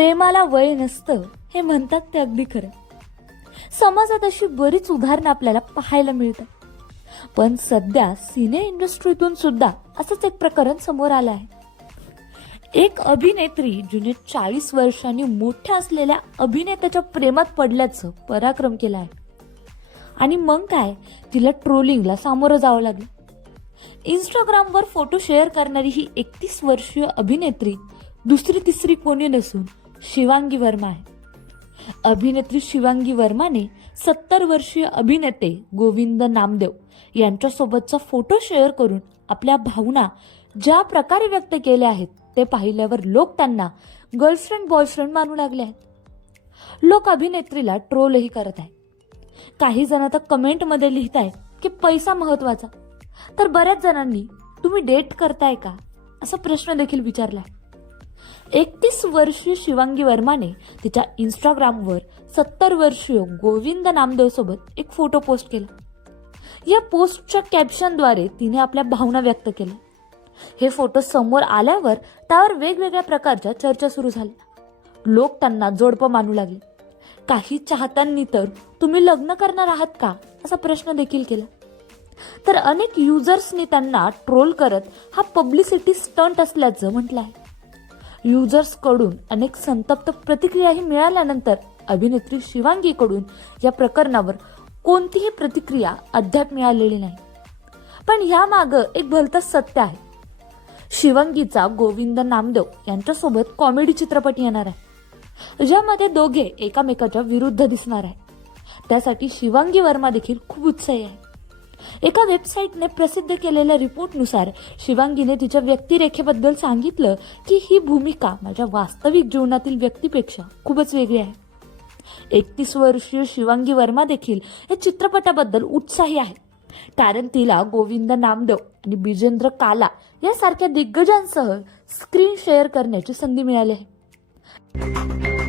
प्रेमाला वय नसतं हे म्हणतात ते अगदी खरं. समाजात अशी बरीच उदाहरणं आपल्याला पाहायला मिळतात. पण सध्या सिने इंडस्ट्रीतून सुद्धा असंच एक प्रकरण समोर आलं आहे. एक अभिनेत्री जुने चाळीस वर्षांनी मोठ्या असलेल्या अभिनेत्याच्या प्रेमात पडल्याचं पराक्रम केला आहे. आणि मग काय? तिला ट्रोलिंगला सामोरं जावं लागलं. इंस्टाग्रामवर फोटो शेअर करणारी ही एकतीस वर्षीय अभिनेत्री दुसरी तिसरी कोणी नसून शिवांगी वर्मा आहे. अभिनेत्री शिवांगी वर्माने सत्तर वर्षीय अभिनेते गोविंद नामदेव यांच्यासोबतचा फोटो शेअर करून आपल्या भावना ज्या प्रकारे व्यक्त केल्या आहेत ते पाहिल्यावर लोक त्यांना गर्लफ्रेंड बॉयफ्रेंड मानू लागले आहेत. लोक अभिनेत्रीला ट्रोलही करत आहेत. काही जण तर कमेंटमध्ये लिहित आहेत की पैसा महत्त्वाचा तर बऱ्याच जणांनी तुम्ही डेट करताय का? असा प्रश्न देखील विचारला एकतीस वर्षीय शिवांगी वर्माने तिच्या इंस्टाग्रामवर सत्तर वर्षीय गोविंद नामदेवसोबत एक फोटो पोस्ट केला. या पोस्टच्या कॅप्शनद्वारे तिने आपल्या भावना व्यक्त केल्या. हे फोटो समोर आल्यावर त्यावर वेगवेगळ्या प्रकारच्या चर्चा सुरू झाल्या. लोक त्यांना जोडपं मानू लागले. काही चाहत्यांनी तर तुम्ही लग्न करणार आहात का? असा प्रश्न देखील केला. तर अनेक युजर्सनी त्यांना ट्रोल करत हा पब्लिसिटी स्टंट असल्याचं म्हटलं आहे. युजर्सकडून अनेक संतप्त प्रतिक्रियाही मिळाल्यानंतर अभिनेत्री शिवांगीकडून या प्रकरणावर कोणतीही प्रतिक्रिया अद्याप मिळालेली नाही. पण ह्यामागं एक भलतं सत्य आहे. शिवांगीचा गोविंद नामदेव यांच्यासोबत कॉमेडी चित्रपट येणार आहे. ज्यामध्ये दोघे एकामेकाच्या विरुद्ध दिसणार आहे. त्यासाठी शिवांगी वर्मा देखील खूप उत्साही आहे. एका वेबसाईटने प्रसिद्ध केलेल्या रिपोर्टनुसार शिवांगीने तिच्या व्यक्तिरेखेबद्दल सांगितलं की ही भूमिका माझ्या वास्तविक जीवनातील व्यक्तीपेक्षा खूपच वेगळी आहे. एकतीस वर्षीय शिवांगी वर्मा देखील या चित्रपटाबद्दल उत्साही आहे. कारण तिला गोविंद नामदेव आणि बिजेंद्र काला यासारख्या दिग्गजांसह स्क्रीन शेअर करण्याची संधी मिळाली आहे.